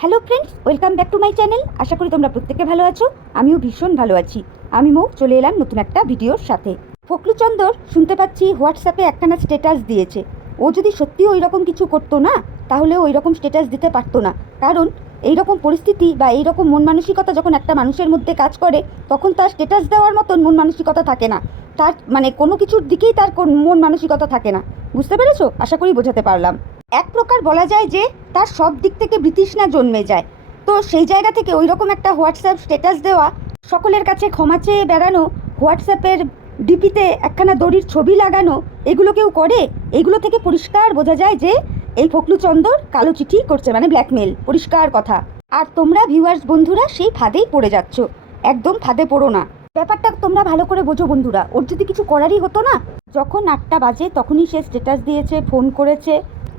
Hello friends, welcome back to my channel. আশা করি তোমরা প্রত্যেকে ভালো আছো। আমিও ভীষণ ভালো আছি। আমি মৌ চলে এলাম নতুন একটা ভিডিওর সাথে। ফখরুচন্দর শুনতে পাচ্ছি হোয়াটসঅ্যাপে একখানা স্ট্যাটাস দিয়েছে। ও যদি সত্যি ওই রকম কিছু করতো না, তাহলে ওই রকম স্ট্যাটাস দিতে পারতো না। কারণ এই রকম পরিস্থিতি বা এই রকম মন মানসিকতা যখন একটা মানুষের মধ্যে কাজ করে, তখন তার স্ট্যাটাস দেওয়ার মতন মন মানসিকতা থাকে না। তার মানে কোনো কিছুর দিকেই তার মন মানসিকতা থাকে না। বুঝতে পেরেছো? আশা করি বোঝাতে পারলাম। এক প্রকার বলা যায় যে তার সব দিক থেকে বিতৃষ্ণা জন্মে যায়। তো সেই জায়গা থেকে ওই রকম একটা হোয়াটসঅ্যাপ স্ট্যাটাস দেওয়া, সকলের কাছে ক্ষমা চেয়ে বেড়ানো, হোয়াটসঅ্যাপের ডিপিতে একখানা দড়ির ছবি লাগানো, এগুলো কেউ করে? এগুলো থেকে পরিষ্কার বোঝা যায় যে এই ফখরুচন্দর কালো চিঠি করছে, মানে ব্ল্যাকমেল, পরিষ্কার কথা। আর তোমরা ভিউয়ার্স বন্ধুরা সেই ফাঁদেই পড়ে যাচ্ছ। একদম ফাঁদে পড়ো না। ব্যাপারটা তোমরা ভালো করে বোঝো বন্ধুরা। ওর যদি কিছু করারই হতো না, যখন 8টা বাজে তখনই সে স্ট্যাটাস দিয়েছে, ফোন করেছে,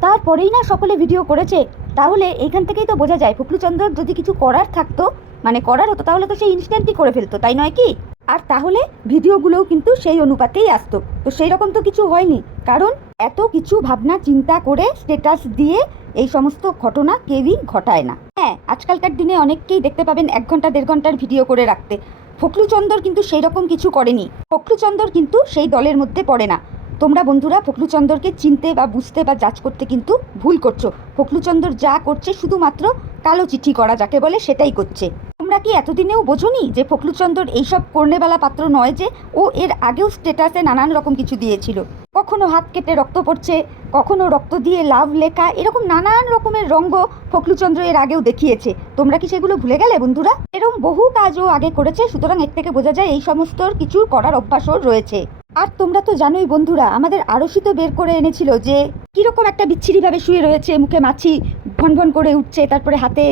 তারপরেই না সকলে ভিডিও করেছে। তাহলে এইখান থেকেই তো বোঝা যায় ফখরুচন্দর যদি কিছু করার থাকতো, মানে করার হতো, তাহলে তো সে ইনস্ট্যান্টই করে ফেলতো, তাই নয় কি? আর তাহলে ভিডিওগুলোও কিন্তু সেই অনুপাতেই আসতো। তো সেই রকম তো কিছু হয়নি, কারণ এত কিছু ভাবনা চিন্তা করে স্ট্যাটাস দিয়ে এই সমস্ত ঘটনা কেউই ঘটায় না। হ্যাঁ, আজকালকার দিনে অনেককেই দেখতে পাবেন 1 ঘন্টা 1.5 ঘন্টার ভিডিও করে রাখতে। ফখরুচন্দর কিন্তু সেই রকম কিছু করেনি। ফখরুচন্দর কিন্তু সেই দলের মধ্যে পড়ে না। তোমরা বন্ধুরা ফখরুচন্দরকে চিনতে বা বুঝতে বা জাজ করতে কিন্তু ভুল করছো। ফখরুচন্দর যা করছে শুধুমাত্র কালো চিঠি করা যাকে বলে, সেটাই করছে। তোমরা কি এতদিনেও বোঝোনি যে ফখরুচন্দর এইসব কর্নেবালা পাত্র নয়? যে ও এর আগেও স্ট্যাটাসে নানান রকম কিছু দিয়েছিল। কখনো হাত কেটে রক্ত পড়ছে, কখনো রক্ত দিয়ে লাভ লেখা, এরকম নানান রকমের রঙ্গ ফখরুচন্দ্র এর আগেও দেখিয়েছে। তোমরা কি সেগুলো ভুলে গেলে বন্ধুরা? এরকম বহু কাজও আগে করেছে, সুতরাং এর থেকে বোঝা যায় এই সমস্ত কিছু করার অভ্যাসও রয়েছে। আর তোমরা তো জানোই বন্ধুরা, আমাদের আরশি তো বের করে এনেছিল যে কীরকম একটা বিচ্ছিরিভাবে শুয়ে রয়েছে, মুখে মাছি ভন ভন করে উঠছে, তারপরে হাতে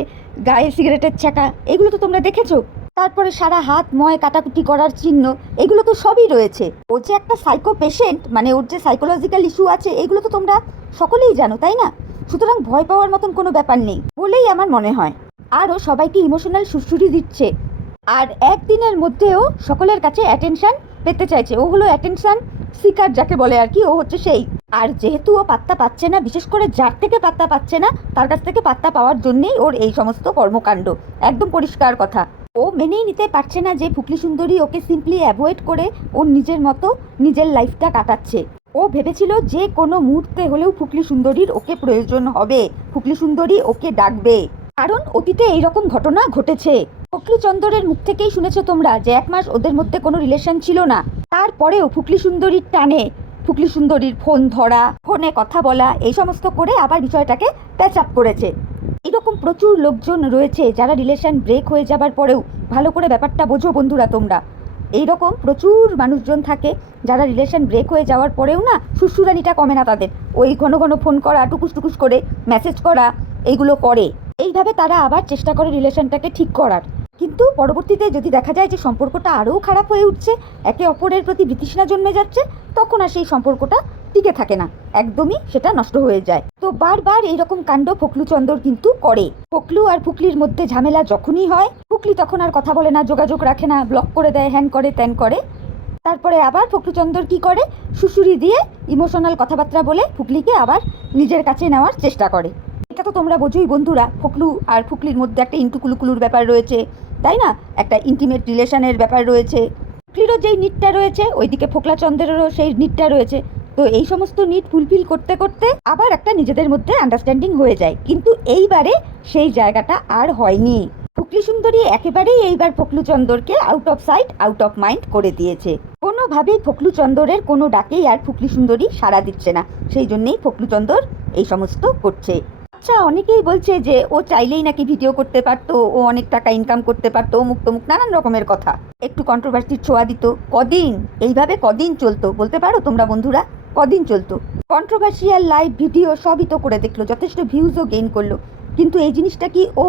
গায়ে সিগারেটের চাকা, এগুলো তো তোমরা দেখেছো। তারপরে সারা হাত ময় কাটাকুটি করার চিহ্ন, এগুলো তো সবই রয়েছে। ও যে একটা সাইকো পেশেন্ট, মানে ওর যে সাইকোলজিক্যাল ইস্যু আছে, এগুলো তো তোমরা সকলেই জানো, তাই না? সুতরাং ভয় পাওয়ার মতন কোনো ব্যাপার নেই বলেই আমার মনে হয়। আরও সবাইকে ইমোশনাল সুড়সুড়ি দিচ্ছে, আর একদিনের মধ্যেও সকলের কাছে অ্যাটেনশন পেতে চাইছে। ও হলো অ্যাটেনশন সিকার যাকে বলে আর কি, ও হচ্ছে সেই। আর যেহেতু ও পাত্তা পাচ্ছে না, বিশেষ করে যার থেকে পাত্তা পাচ্ছে না তার কাছ থেকে পাত্তা পাওয়ার জন্যেই ওর এই সমস্ত কর্মকাণ্ড। একদম পরিষ্কার কথা। ও মেনেই নিতে পারছে না যে ফুকলি সুন্দরী ওকে সিম্পলি অ্যাভয়েড করে ওর নিজের মতো নিজের লাইফটা কাটাচ্ছে। ও ভেবেছিল যে কোনো মুহূর্তে হলেও ফুকলি সুন্দরীর ওকে প্রয়োজন হবে, ফুকলি সুন্দরী ওকে ডাকবে, কারণ অতীতে এইরকম ঘটনা ঘটেছে। ফখরুচন্দরের মুখ থেকেই শুনেছো তোমরা যে 1 মাস ওদের মধ্যে কোনো রিলেশন ছিল না। তারপরেও ফুকলি সুন্দরীর টানে, ফুকলি সুন্দরীর ফোন ধরা, ফোনে কথা বলা, এই সমস্ত করে আবার বিষয়টাকে প্যাচ আপ করেছে। এরকম প্রচুর লোকজন রয়েছে যারা রিলেশন ব্রেক হয়ে যাবার পরেও, ভালো করে ব্যাপারটা বোঝো বন্ধুরা তোমরা, এইরকম প্রচুর মানুষজন থাকে যারা রিলেশন ব্রেক হয়ে যাওয়ার পরেও না সুসুরানিটা কমে না তাদের। ওই ঘন ঘন ফোন করা, টুকুস টুকুস করে মেসেজ করা, এইগুলো করে। এইভাবে তারা আবার চেষ্টা করে রিলেশনটাকে ঠিক করার। কিন্তু পরবর্তীতে যদি দেখা যায় যে সম্পর্কটা আরও খারাপ হয়ে উঠছে, একে অপরের প্রতি বিতৃষ্ণা জন্মে যাচ্ছে, তখন আর সেই সম্পর্কটা টিকে থাকে না, একদমই সেটা নষ্ট হয়ে যায়। তো বারবার এইরকম কাণ্ড ফখরুচন্দর কিন্তু করে। ফখরু আর ফুকলির মধ্যে ঝামেলা যখনই হয়, ফুকলি তখন আর কথা বলে না, যোগাযোগ রাখে না, ব্লক করে দেয়, হ্যান করে ত্যান করে। তারপরে আবার ফখরুচন্দর কি করে, সুসুরি দিয়ে ইমোশনাল কথাবার্তা বলে ফুকলিকে আবার নিজের কাছে নেওয়ার চেষ্টা করে। এটা তো তোমরা বোঝোই বন্ধুরা, ফখরু আর ফুকলির মধ্যে একটা ইন্টুকুলুকুলুর ব্যাপার রয়েছে, তাই না? একটা ইন্টিমেট রিলেশনের ব্যাপার রয়েছে। ফুকলিরও যেই নিডটা রয়েছে, ওইদিকে ফোকলাচন্দ্রেরও সেই নিডটা রয়েছে। তো এই সমস্ত নিড ফুলফিল করতে করতে আবার একটা নিজেদের মধ্যে আন্ডারস্ট্যান্ডিং হয়ে যায়। কিন্তু এইবারে সেই জায়গাটা আর হয়নি। ফুকলি সুন্দরী একেবারেই এইবার ফখরুচন্দরকে out of sight out of mind করে দিয়েছে। কোনোভাবেই ফখরুচন্দরের কোনো ডাকেই আর ফুকলি সুন্দরী সাড়া দিচ্ছে না। সেই জন্যেই ফখরুচন্দর এই সমস্ত করছে। আচ্ছা, অনেকেই বলছে যে ও চাইলেই নাকি ভিডিও করতে পারতো, ও অনেক টাকা ইনকাম করতে পারতো, অমুক তমুক নানান রকমের কথা। একটু কন্ট্রোভার্সির ছোঁয়া দিত। কদিন এইভাবে কদিন চলতো বলতে পারো তোমরা বন্ধুরা? কদিন চলতো? কন্ট্রোভার্সিয়াল লাইভ ভিডিও সবই তো করে দেখলো, যথেষ্ট ভিউজও গেইন করলো। কিন্তু এই জিনিসটা কি ও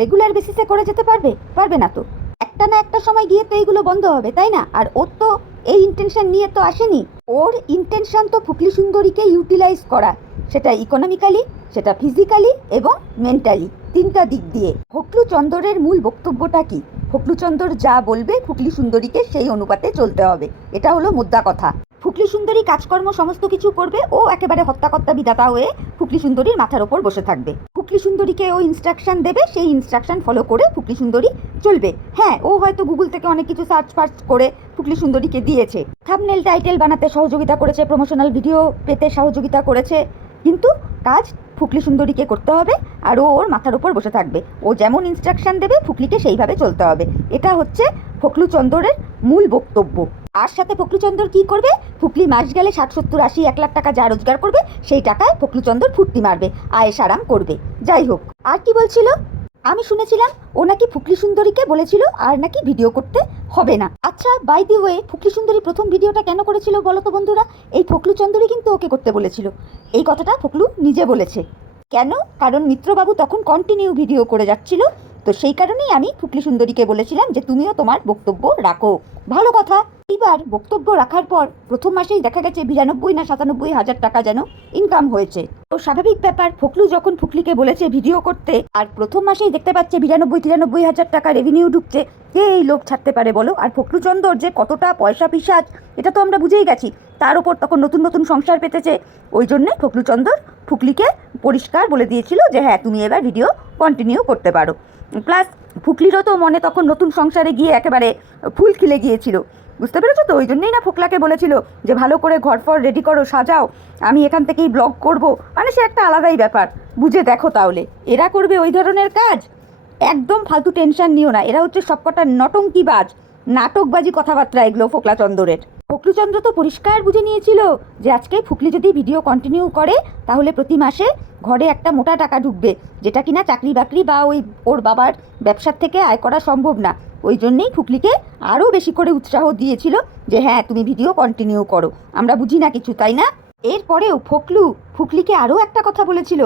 রেগুলার বেসিসে করে যেতে পারবে? পারবে না তো। একটা না একটা সময় গিয়ে তো এইগুলো বন্ধ হবে, তাই না? আর ওর তো এই ইন্টেনশন নিয়ে তো আসেনি। ওর ইন্টেনশন তো ফুকলি সুন্দরীকে ইউটিলাইজ করা, সেটা ইকোনমিক্যালি, সেটা ফিজিক্যালি এবং মেন্টালি, 3টা দিক দিয়ে। ফখরুচন্দরের মূল বক্তব্যটা কি? ফখরুচন্দর যা বলবে ফুকলি সুন্দরীকে সেই অনুপাতে চলতে হবে, এটা হলো মুদ্রা কথা। ফুকলি সুন্দরী কাজকর্ম সমস্ত কিছু করবে, ও একেবারে হত্যাকর্তা বিধাতা হয়ে ফুকলি সুন্দরীর মাথার ওপর বসে থাকবে। ফুকলি সুন্দরীকে ও ইনস্ট্রাকশন দেবে, সেই ইনস্ট্রাকশন ফলো করে ফুকলি সুন্দরী চলবে। হ্যাঁ, ও হয়তো গুগল থেকে অনেক কিছু সার্চ ফার্চ করে ফুকলি সুন্দরীকে দিয়েছে, থাম্বনেল টাইটেল বানাতে সহযোগিতা করেছে, প্রমোশনাল ভিডিও পেতে সহযোগিতা করেছে, কিন্তু কাজ ফুকলি সুন্দরীকে করতে হবে আর ও ওর মাথার উপর বসে থাকবে। ও যেমন ইনস্ট্রাকশন দেবে ফুকলিকে সেইভাবে চলতে হবে। এটা হচ্ছে ফখলুচন্দরের মূল বক্তব্য। আর সাথে ফখলুচন্দর কি করবে, ফুকলি মাস গেলে 60, 70, 80, 1 লাখ টাকা যা রোজগার করবে সেই টাকায় ফখলুচন্দর ফুর্তি মারবে, আয়েশ আরাম করবে। যাই হোক, আর কি বলছিল, আমি শুনেছিলাম ও নাকি ফুকলি সুন্দরীকে বলেছিল আর নাকি ভিডিও করতে হবে না। আচ্ছা, বাই দি ওয়ে, ফুকলি সুন্দরী প্রথম ভিডিওটা কেন করেছিল বলো তো বন্ধুরা? এই ফখলুচন্দরই কিন্তু ওকে করতে বলেছিল। এই কথাটা ফখলু নিজে বলেছে। কেন? কারণ মিত্রবাবু তখন কন্টিনিউ ভিডিও করে যাচ্ছিল, তো সেই কারণেই আমি ফুকলি সুন্দরীকে বলেছিলাম যে তুমিও তোমার বক্তব্য রাখো। ভালো কথা। এবার বক্তব্য রাখার পর প্রথম মাসেই দেখা গেছে 92 না 97 হাজার টাকা যেন ইনকাম হয়েছে। তো স্বাভাবিক ব্যাপার, ফখলু যখন ফুকলিকে বলেছে ভিডিও করতে আর প্রথম মাসেই দেখতে পাচ্ছে 92-93 হাজার টাকা রেভিনিউ ঢুকছে, কে এই লোভ ছাড়তে পারে বলো? আর ফখলুচন্দর যে কতটা পয়সা পিশাচ এটা তো আমরা বুঝেই গেছি। তার উপর তখন নতুন নতুন সংসার পেতেছে, ওই জন্যে ফখলুচন্দর ফুকলিকে পরিষ্কার বলে দিয়েছিল যে হ্যাঁ, তুমি এবার ভিডিও কন্টিনিউ করতে পারো। প্লাস ফুকলিরও তো মনে তখন নতুন সংসারে গিয়ে একেবারে ফুল খিলে গিয়েছিল, বুঝতে পেরেছো তো? ওই জন্যই না ফোকলাকে বলেছিল যে ভালো করে ঘর ফর রেডি করো, সাজাও, আমি এখান থেকেই ব্লগ করব। মানে সে একটা আলাদাই ব্যাপার, বুঝে দেখো তাহলে। এরা করবে ওই ধরনের কাজ? একদম ফালতু টেনশন নিও না, এরা হচ্ছে সবকটা নটঙ্কিবাজ, নাটকবাজি কথাবার্তা এগুলো ফোকলাচন্দরের। ফখলুচন্দ্র তো পরিষ্কার বুঝে নিয়েছিল যে আজকে ফুকলি যদি ভিডিও কন্টিনিউ করে তাহলে প্রতি মাসে ঘরে একটা মোটা টাকা ঢুকবে, যেটা কিনা চাকরি বাকরি বা ওই ওর বাবার ব্যবসার থেকে আয় করা সম্ভব না। ওই জন্যেই ফুকলিকে আরও বেশি করে উৎসাহ দিয়েছিল যে হ্যাঁ, তুমি ভিডিও কন্টিনিউ করো, আমরা বুঝি না কিছু, তাই না? এরপরেও ফুকলিকে আরও একটা কথা বলেছিল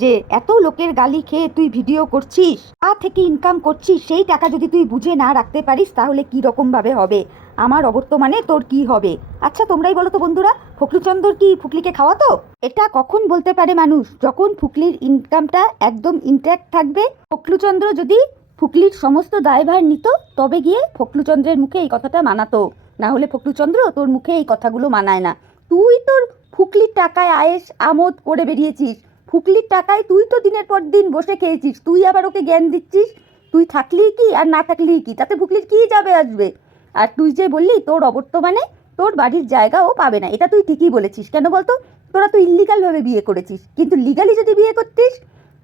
যে এত লোকের গালি খেয়ে তুই ভিডিও করছিস, তা থেকে ইনকাম করছিস, সেই টাকা যদি তুই বুঝে না রাখতে পারিস তাহলে কি রকমভাবে হবে, আমার অবর্তমানে তোর কি হবে? আচ্ছা তোমরাই বলো তো বন্ধুরা, ফখলুচন্দর কি ফুকলিকে খাওয়াতো? এটা কখন বলতে পারে মানুষ? যখন ফুকলির ইনকামটা একদম ইনট্যাক্ট থাকবে। ফখলুচন্দ্র যদি ফুকলির সমস্ত দায়ভার নিত তবে গিয়ে ফখলুচন্দ্রের মুখে এই কথাটা মানাতো, না হলে ফখলুচন্দ্র তোর মুখে এই কথাগুলো মানায় না। তুই তোর ফুকলির টাকায় আয়েশ আমোদ করে বেরিয়েছিস, ফুকলির টাকায় তুই তো দিনের পর দিন বসে খেয়েছিস, তুই আবার ওকে জ্ঞান দিচ্ছিস। তুই থাকলি কি আর না থাকলি কি, তাতে ফুকলির কী যাবে আসবে? আর তুই যে বললি তোর অবর্তমানে তোর বাড়ির জায়গা ও পাবে না, এটা তুই ঠিকই বলেছিস। কেন বলতো? তোরা তো ইল্লিগালভাবে বিয়ে করেছিস, কিন্তু লিগালি যদি বিয়ে করতিস,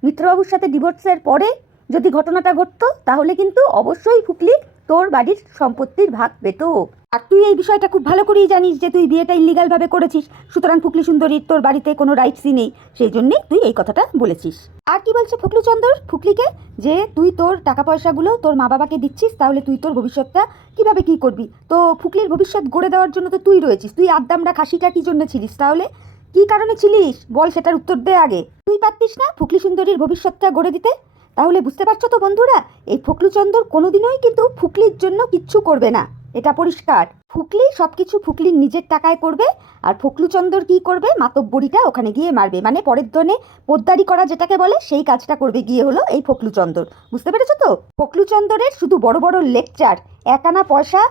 মিত্রবাবুর সাথে ডিভোর্সের পরে যদি ঘটনাটা ঘটতো তাহলে কিন্তু অবশ্যই ফুকলি তোর বাড়ির সম্পত্তির ভাগ পেত। আর তুই এই বিষয়টা খুব ভালো করেই জানিস যে তুই বিয়েটা ইল্লিগালভাবে করেছিস, সুতরাং ফুকলি সুন্দরীর তোর বাড়িতে কোনো রাইটসই নেই, সেই জন্যেই তুই এই কথাটা বলেছিস। আর কি বলছে ফখলুচন্দর ফুকলিকে, যে তুই তোর টাকা পয়সাগুলো তোর মা বাবাকে দিচ্ছিস, তাহলে তুই তোর ভবিষ্যৎটা কিভাবে কি করবি? তো ফুকলির ভবিষ্যৎ গড়ে দেওয়ার জন্য তো তুই রয়েছিস, তুই আদ্দামরা খাসিটা কি জন্য ছিলিস তাহলে? কি কারণে ছিলিস বল, সেটার উত্তর দে আগে। তুই পারতিস না ফুকলি সুন্দরীর ভবিষ্যৎটা গড়ে দিতে? তাহলে বুঝতে পারছো তো বন্ধুরা, এই ফখলুচন্দর কোনোদিনই কিন্তু ফুকলির জন্য কিচ্ছু করবে না, এটা পরিষ্কার। ফুকলি সব কিছু ফুকলির নিজের টাকায় করবে, আর ফখলুচন্দর কি করবে, মাতব্বরিটা ওখানে গিয়ে মারবে, মানে পরের ধনে পোদ্দারি করা যেটাকে বলে, সেই কাজটা করবে গিয়ে হলো এই ফখলুচন্দর। বুঝতে পেরেছো তো? ফখলুচন্দরের শুধু বড় বড় লেকচার, একানা পয়সা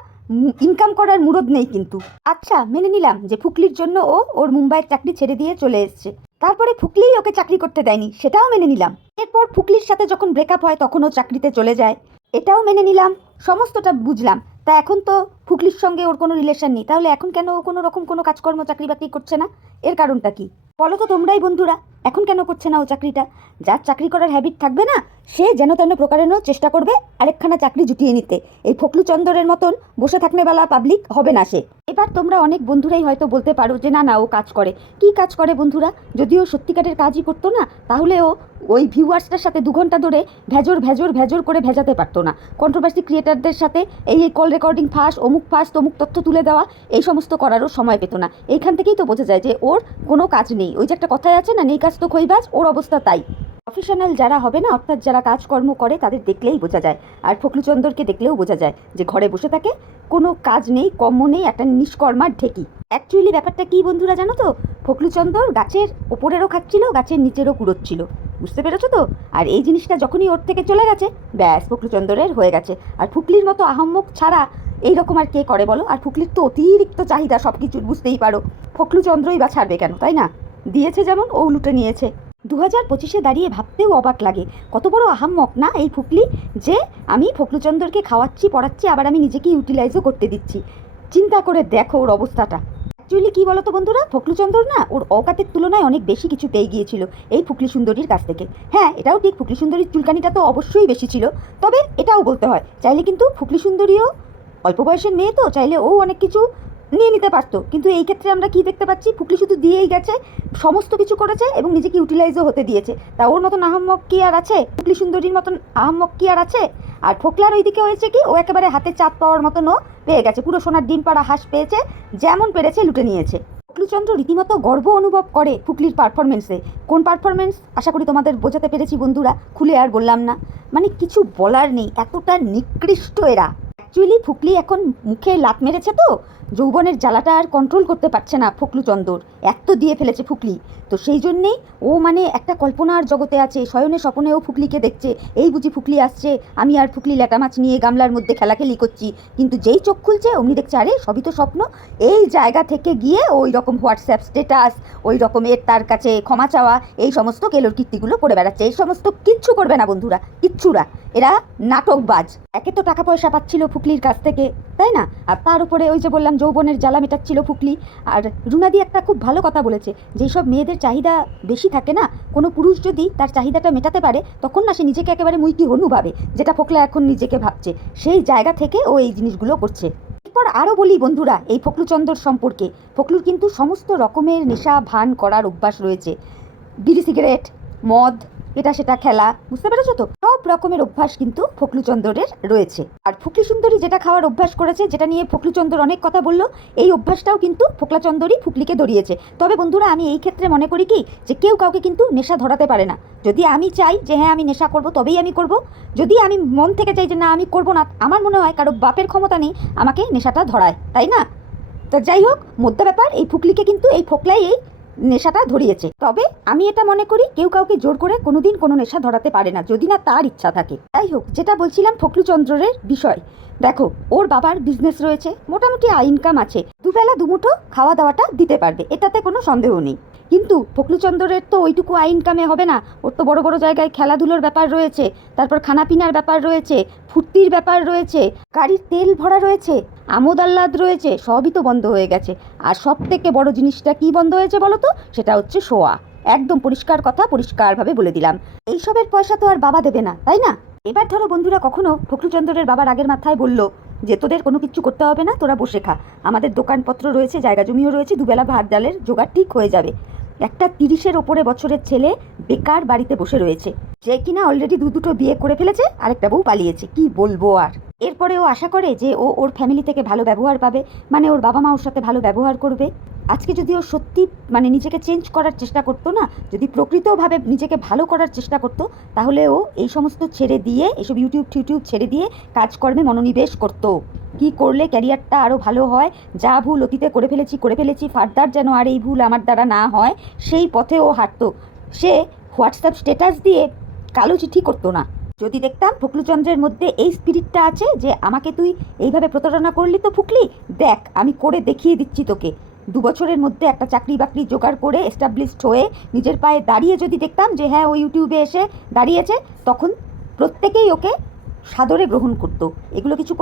ইনকাম করার মুরদ নেই কিন্তু। আচ্ছা, মেনে নিলাম যে ফুকলির জন্য ও ওর মুম্বাইয়ের চাকরি ছেড়ে দিয়ে চলে এসছে, তারপরে ফুকলি ওকে চাকরি করতে দেয়নি, সেটাও মেনে নিলাম। এরপর ফুকলির সাথে যখন ব্রেকআপ হয় তখন ও চাকরিতে চলে যায়, এটাও মেনে নিলাম, সমস্তটা বুঝলাম। তা এখন তো ফুকলির সঙ্গে ওর কোনো রিলেশন নেই, তাহলে এখন কেন ও কোনো রকম কোনো কাজকর্ম চাকরি বাকরি করছে না? এর কারণটা কি বলো তো তোমরাই বন্ধুরা? এখন কেন করছে না ও চাকরিটা? যার চাকরি করার হ্যাবিট থাকবে না, সে যেন তেন প্রকারেরও চেষ্টা করবে আরেকখানা চাকরি জুটিয়ে নিতে। এই ফখলুচন্দরের মতন বসে থাকনেওয়ালা পাবলিক হবে না সে। এবার তোমরা অনেক বন্ধুরাই হয়তো বলতে পারো যে না না, ও কাজ করে। কি কাজ করে বন্ধুরা? যদি ও সত্যিকারের কাজই করতো না, তাহলে ও ওই ভিউয়ার্সটার সাথে 2 ঘন্টা ধরে ভেজর করে ভেজাতে পারতো না। কন্ট্রোভার্সি ক্রিয়েটারদের সাথে এই কল রেকর্ডিং ফাঁস, অমুক ফাঁস, তমুক তথ্য তুলে দেওয়া, এই সমস্ত করারও সময় পেত না। এইখান থেকেই তো বোঝা যায় যে ওর কোনো কাজ নেই। ওই যে একটা কথাই আছে না, নেই কাজ তো খইবাজ, ওর অবস্থা তাই। প্রফেশনাল যারা হবে না, অর্থাৎ যারা কাজকর্ম করে, তাদের দেখলেই বোঝা যায়। আর ফখলুচন্দরকে দেখলেও বোঝা যায় যে ঘরে বসে থাকে, কোনো কাজ নেই, কর্ম নেই, একটা নিষ্কর্মার ঢেকি। অ্যাকচুয়ালি ব্যাপারটা কি বন্ধুরা জানো তো? ফখলুচন্দর গাছের ওপরেরও খাচ্ছিল, গাছের নিচেরও কুড়োচ্ছিল, বুঝতে পেরেছো তো? আর এই জিনিসটা যখনই ওর থেকে চলে গেছে, ব্যাস ফখলুচন্দরের হয়ে গেছে। আর ফুকলির মতো আহাম্মক ছাড়া এইরকম আর কে করে বলো? আর ফুকলির তো অতিরিক্ত চাহিদা সব কিছুর, বুঝতেই পারো। ফখলুচন্দ্রই বা ছাড়বে কেন, তাই না? দিয়েছে যেমন, ও লুটে নিয়েছে। 2025-এ দাঁড়িয়ে ভাবতেও অবাক লাগে কত বড় আহাম্মক না এই ফুকলি, যে আমি ফখলুচন্দ্রকে খাওয়াচ্ছি পড়াচ্ছি, আবার আমি নিজেকে ইউটিলাইজও করতে দিচ্ছি। চিন্তা করে দেখো ওর অবস্থাটা। অ্যাকচুয়ালি কী বলতো বন্ধুরা, ফখলুচন্দ্র না ওর অকাতের তুলনায় অনেক বেশি কিছু পেয়ে গিয়েছিল এই ফুকলি সুন্দরীর কাছ থেকে। হ্যাঁ, এটাও ঠিক, ফুকলি সুন্দরীর চুলকানিটা তো অবশ্যই বেশি ছিল, তবে এটাও বলতে হয় চাইলে কিন্তু ফুকলি সুন্দরীও অল্প বয়সের মেয়ে, তো চাইলে ও অনেক কিছু নিয়ে নিতে পারতো। কিন্তু এই ক্ষেত্রে আমরা কি দেখতে পাচ্ছি, ফুকলি শুধু দিয়েই গেছে, সমস্ত কিছু করেছে এবং নিজেকে ইউটিলাইজও হতে দিয়েছে। তা ওর মতন আহাম্মক কি আর আছে? ফুকলি সুন্দরীর মতন আহাম্মক কি আর আছে? আর ফোকলার ওইদিকে হয়েছে কি, ও একেবারে হাতে চাঁদ পাওয়ার মতনও পেয়ে গেছে, পুরো সোনার ডিম পাড়া হাঁস পেয়েছে, যেমন পেরেছে লুটে নিয়েছে। ফখলুচন্দ্র রীতিমতো গর্ব অনুভব করে ফুকলির পারফরমেন্সে। কোন পারফরমেন্স আশা করি তোমাদের বোঝাতে পেরেছি বন্ধুরা, খুলে আর বললাম না, মানে কিছু বলার নেই, এতটা নিকৃষ্ট এরা। অ্যাকচুয়ালি ফুকলি এখন মুখে লাত মেরেছে তো, যৌবনের জ্বালাটা আর কন্ট্রোল করতে পারছে না ফখলুচন্দ্র, এত দিয়ে ফেলেছে ফুকলি। তো সেই জন্যেই ও মানে একটা কল্পনার জগতে আছে, শয়নে স্বপনেও ফুকলিকে দেখছে, এই বুঝি ফুকলি আসছে, আমি আর ফুকলি ল্যাটা মাছ নিয়ে গামলার মধ্যে খেলাখেলি করছি। কিন্তু যেই চোখ খুলছে অমনি দেখছে আরে সবই তো স্বপ্ন। এই জায়গা থেকে গিয়ে ওই রকম হোয়াটসঅ্যাপ স্ট্যাটাস, ওই রকমের তার কাছে ক্ষমা চাওয়া, এই সমস্ত কেলোর কীর্তিগুলো করে বেড়াচ্ছে। এই সমস্ত কিচ্ছু করবে না বন্ধুরা, কিচ্ছুরা, এরা নাটকবাজ। একে তো টাকা পয়সা পাচ্ছিল ফুকলির কাছ থেকে, তাই না? আর তার উপরে ওই যে বললাম যৌবনের জ্বালা মেটাচ্ছিল ফুকলি। আর রুনাদি একটা খুব ভালো কথা বলেছে, যেই সব মেয়েদের চাহিদা বেশি থাকে না, কোনো পুরুষ যদি তার চাহিদাটা মেটাতে পারে তখন না সে নিজেকে একেবারে মুইকি হনু ভাবে, যেটা ফোকলা এখন নিজেকে ভাবছে। সেই জায়গা থেকে ও এই জিনিসগুলো করছে। এরপর আরও বলি বন্ধুরা এই ফখলুচন্দ্রর সম্পর্কে, ফখলুর কিন্তু সমস্ত রকমের নেশা ভান করার অভ্যাস রয়েছে, বিড়ি সিগারেট মদ এটা সেটা খেলা, বুঝতে পেরেছো তো? সব রকমের অভ্যাস কিন্তু ফখলুচন্দ্রের রয়েছে। আর ফুকলি সুন্দরী যেটা খাওয়ার অভ্যাস করেছে, যেটা নিয়ে ফখলুচন্দ্র অনেক কথা বললো, এই অভ্যাসটাও কিন্তু ফোকলাচন্দ্রই ফুকলিকে ধরিয়েছে। তবে বন্ধুরা আমি এই ক্ষেত্রে মনে করি কি, যে কেউ কাউকে কিন্তু নেশা ধরাতে পারে না। যদি আমি চাই যে হ্যাঁ আমি নেশা করব তবেই আমি করব, যদি আমি মন থেকে চাই যে না আমি করব না, আমার মনে হয় কারো বাপের ক্ষমতা নেই আমাকে নেশাটা ধরায়, তাই না? তো যাই হোক, মোদ্দা ব্যাপার এই ফুকলিকে কিন্তু এই ফোকলাই এই নেশাটা ধরিয়েছে। তবে আমি এটা মনে করি কেউ কাউকে জোর করে কোনোদিন কোনো নেশা ধরাতে পারে না, যদি না তার ইচ্ছা থাকে। যাই হোক, যেটা বলছিলাম ফখলুচন্দ্রের বিষয়, দেখো ওর বাবার বিজনেস রয়েছে, মোটামুটি ইনকাম আছে, দুবেলা দুমুঠো খাওয়া দাওয়াটা দিতে পারবে, এটাতে কোনো সন্দেহ নেই। কিন্তু ফখলুচন্দ্রের তো ওইটুকু ইনকামে হবে না, ওর তো বড় বড় জায়গায় খেলাধুলোর ব্যাপার রয়েছে, তারপর খানাপিনার ব্যাপার রয়েছে, ফুর্তির ব্যাপার রয়েছে, গাড়ির তেল ভরা রয়েছে, আমোদ আহ্লাদ রয়েছে, সবই তো বন্ধ হয়ে গেছে। আর সব থেকে বড় জিনিসটা কি বন্ধ হয়েছে বলো তো? সেটা হচ্ছে শোয়া। একদম পরিষ্কার কথা, পরিষ্কারভাবে বলে দিলাম, এইসবের পয়সা তো আর বাবা দেবে না, তাই না? এবার ধরো বন্ধুরা, কখনো ফখলুচন্দ্রের বাবার আগের মাথায় বলল যে তোদের কোনো কিছু করতে হবে না, তোরা বসে খা, আমাদের দোকানপত্র রয়েছে, জায়গা জমিও রয়েছে, দুবেলা ভাত ডালের জোগাড় ঠিক হয়ে যাবে। একটা 30-এর ওপরে বছরের ছেলে বেকার বাড়িতে বসে রয়েছে, যে কিনা অলরেডি দুটো বিয়ে করে ফেলেছে, আরেকটা বউ পালিয়েছে, কি বলবো আর। এরপরে ও আশা করে যে ও ওর ফ্যামিলি থেকে ভালো ব্যবহার পাবে, মানে ওর বাবা মা ওর সাথে ভালো ব্যবহার করবে। আজকে যদি ও সত্যি মানে নিজেকে চেঞ্জ করার চেষ্টা করতো না, যদি প্রকৃতভাবে নিজেকে ভালো করার চেষ্টা করতো, তাহলে ও এই সমস্ত ছেড়ে দিয়ে, এসব ইউটিউব ছেড়ে দিয়ে কাজকর্মে মনোনিবেশ করতো। কি করলে ক্যারিয়ারটা আরও ভালো হয়, যা ভুল অতীতে করে ফেলেছি, ফার্দার যেন আর এই ভুল আমার দ্বারা না হয়, সেই পথে ও হাঁটতো। সে হোয়াটসঅ্যাপ স্ট্যাটাস দিয়ে কালো চিঠি করতো না। যদি দেখতাম ফখলুচন্দ্রের মধ্যে এই স্পিরিটটা আছে যে আমাকে তুই এইভাবে প্রতারণা করলি তো ফুকলি, দেখ আমি করে দেখিয়ে দিচ্ছি তোকে, 2 বছরের মধ্যে একটা চাকরি বাকরি জোগাড় করে এস্টাবলিশড হয়ে নিজের পায়ে দাঁড়িয়ে যদি দেখতাম যে হ্যাঁ ও ইউটিউবে এসে দাঁড়িয়েছে, তখন প্রত্যেকেই ওকে সাদরে গ্রহণ করতো। এগুলো কিছু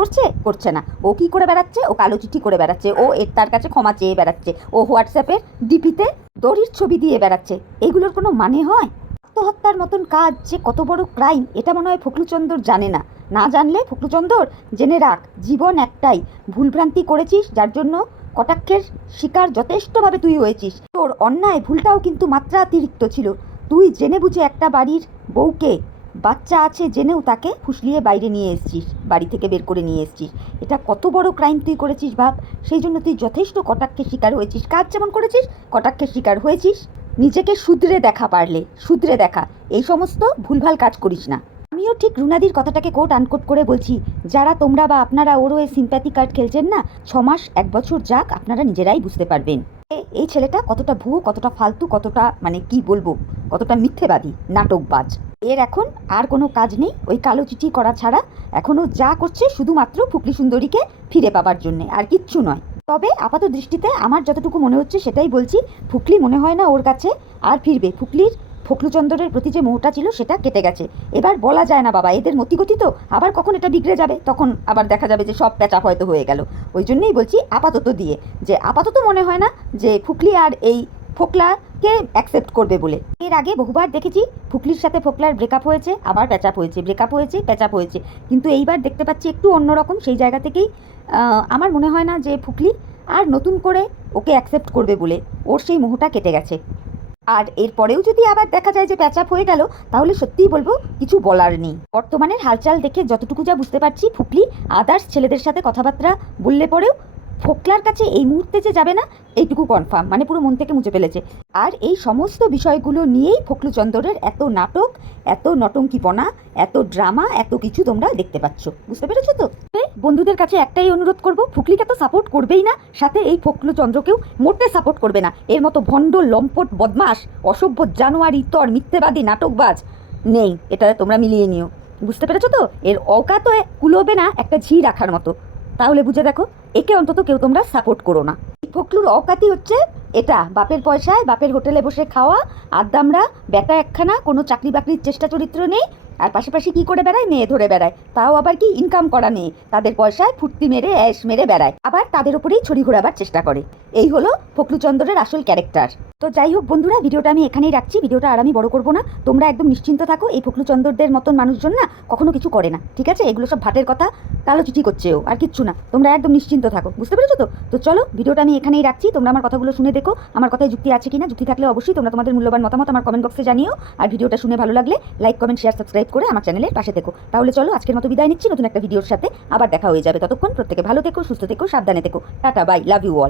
করছে না। ও কি করে বেড়াচ্ছে? ও কালো চিঠি করে বেড়াচ্ছে, ও তার কাছে ক্ষমা চেয়ে বেড়াচ্ছে, ও হোয়াটসঅ্যাপের ডিপিতে দড়ির ছবি দিয়ে বেড়াচ্ছে। এগুলোর কোনো মানে হয়? আত্মহত্যার মতন কাজ যে কত বড় ক্রাইম, এটা মনে হয় ফখলুচন্দ্র জানে না। না জানলে ফখলুচন্দ্র জেনে রাখ, জীবন একটাই, ভুলভ্রান্তি করেছিস যার জন্য কটাক্ষের শিকার যথেষ্টভাবে তুই হয়েছিস। তোর অন্যায় ভুলটাও কিন্তু মাত্রাতিরিক্ত ছিল। তুই জেনে বুঝে একটা বাড়ির বউকে, বাচ্চা আছে জেনেও তাকে ফুসলিয়ে বাইরে নিয়ে এসছিস, বাড়ি থেকে বের করে নিয়ে এসছিস। এটা কত বড় ক্রাইম তুই করেছিস ভাব। সেই জন্য তুই যথেষ্ট কটাক্ষের শিকার হয়েছিস। কাজ যেমন করেছিস, কটাক্ষের শিকার হয়েছিস। নিজেকে শুধরে দেখা, পারলে শুধরে দেখা, এই সমস্ত ভুলভাল কাজ করিস না। আমিও ঠিক রুনাদির কথাটাকে কোট আনকোট করে বলছি, যারা তোমরা বা আপনারা ওরও এই সিম্প্যাথি কার্ড খেলছেন না, 6 মাস 1 বছর যাক, আপনারা নিজেরাই বুঝতে পারবেন এই ছেলেটা কতটা ভুয়ো, কতটা ফালতু, কতটা মানে কি বলবো, কতটা মিথ্যেবাদী, নাটকবাজ। এর এখন আর কোনো কাজ নেই ওই কালো চিঠি করা ছাড়া। এখনও যা করছে শুধুমাত্র ফুকলি সুন্দরীকে ফিরে পাবার জন্যে, আর কিচ্ছু নয়। তবে আপাত দৃষ্টিতে আমার যতটুকু মনে হচ্ছে সেটাই বলছি, ফুকলি মনে হয় না ওর কাছে আর ফিরবে। ফুকলির ফখরুচন্দ্রের প্রতি যে মোহটা ছিল সেটা কেটে গেছে। এবার বলা যায় না বাবা, এদের মতিগতি তো, আবার কখন এটা বিগড়ে যাবে, তখন আবার দেখা যাবে যে সব প্যাচাপ হয়তো হয়ে গেল। ওই জন্যই বলছি আপাতত দিয়ে, যে আপাতত মনে হয় না যে ফুকলি আর এই ফোকলাকে অ্যাকসেপ্ট করবে বলে। এর আগে বহুবার দেখেছি ফুকলির সাথে ফোকলার ব্রেকআপ হয়েছে, আবার প্যাচাপ হয়েছে, ব্রেকআপ হয়েছে, প্যাচাপ হয়েছে, কিন্তু এইবার দেখতে পাচ্ছি একটু অন্যরকম। সেই জায়গা থেকেই আমার মনে হয় না যে ফুকলি আর নতুন করে ওকে অ্যাকসেপ্ট করবে বলে, ওর সেই মোহটা কেটে গেছে। আর এরপরেও যদি আবার দেখা যায় যে প্যাচাপ হয়ে গেল, তাহলে সত্যিই বলবো কিছু বলার নেই। বর্তমানের হালচাল দেখে যতটুকু যা বুঝতে পারছি, ফুকলি আদার্স ছেলেদের সাথে কথাবার্তা বললে পরেও ফোকলার কাছে এই মুহূর্তে যে যাবে না, এইটুকু কনফার্ম, মানে পুরো মন থেকে মুছে ফেলেছে। আর এই সমস্ত বিষয়গুলো নিয়েই ফখরুচন্দ্রের এত নাটক, এত নটঙ্কিপনা, এত ড্রামা, এত কিছু তোমরা দেখতে পাচ্ছ। বুঝতে পেরেছো তো? বন্ধুদের কাছে একটাই অনুরোধ করব, ফুকলিকে তো সাপোর্ট করবেই না, সাথে এই ফখরুচন্দ্রকেও মোটে সাপোর্ট করবে না। এর মতো ভণ্ড, লম্পট, বদমাস, অসভ্য, জানোয়ার, ইতর, মিথ্যেবাদী, নাটকবাজ নেই, এটা তোমরা মিলিয়ে নিও। বুঝতে পেরেছো তো? এর অকাত কুলোবে না একটা ঝি রাখার মতো। তাহলে বুঝে দেখো, একে অন্তত কেউ তোমরা সাপোর্ট করো না। ফখরুর অকাতি হচ্ছে এটা, বাপের পয়সায় বাপের হোটেলে বসে খাওয়া, আদ্দামরা, বেটা একখানা, কোনো চাকরি বাকরির চেষ্টা চরিত্র নেই, আর পাশাপাশি কি করে বেড়ায়, মেয়ে ধরে বেড়ায়, তাও আবার কি ইনকাম করা মেয়ে, তাদের পয়সায় ফুর্তি মেরে অ্যাশ মেরে বেড়ায়, আবার তাদের উপরেই ছড়ি ঘোরাবার চেষ্টা করে। এই হলো ফখরুচন্দ্রের আসল ক্যারেক্টার। তো যাই হোক বন্ধুরা, ভিডিওটা আমি এখানেই রাখছি, ভিডিওটা আর আমি বড় করবো না। তোমরা একদম নিশ্চিন্ত থাকো, এই ফখরুচন্দ্রদের মতন মানুষজন না কখনো কিছু করে না, ঠিক আছে? এগুলো সব ভাটের কথা, কালো চিঠি করছে ও, আর কিচ্ছু না। তোমরা একদম নিশ্চিন্ত থাকো, বুঝতে পেরেছো তো? তো চলো, ভিডিওটা আমি এখানেই রাখছি। তোমরা আমার কথাগুলো শুনে দেখো, আমার কথায় যুক্তি আছে কিনা। যুক্তি থাকলে অবশ্যই তোমরা তোমাদের মূল্যবান মতামত আমার কমেন্ট বক্সে জানিও। আর ভিডিওটা শুনে ভালো লাগলে লাইক, কমেন্ট, শেয়ার, সাবস্ক্রাইব করে আমার চ্যানেলের পাশে থেকো। তাহলে চলো, আজকের মতো বিদায় নিচ্ছি, নতুন একটা ভিডিওর সাথে আবার দেখা হয়ে যাবে। ততক্ষণ প্রত্যেকে ভালো থেকো, সুস্থ থেকো, সাবধানে থেকো। Tata, bye, love you all.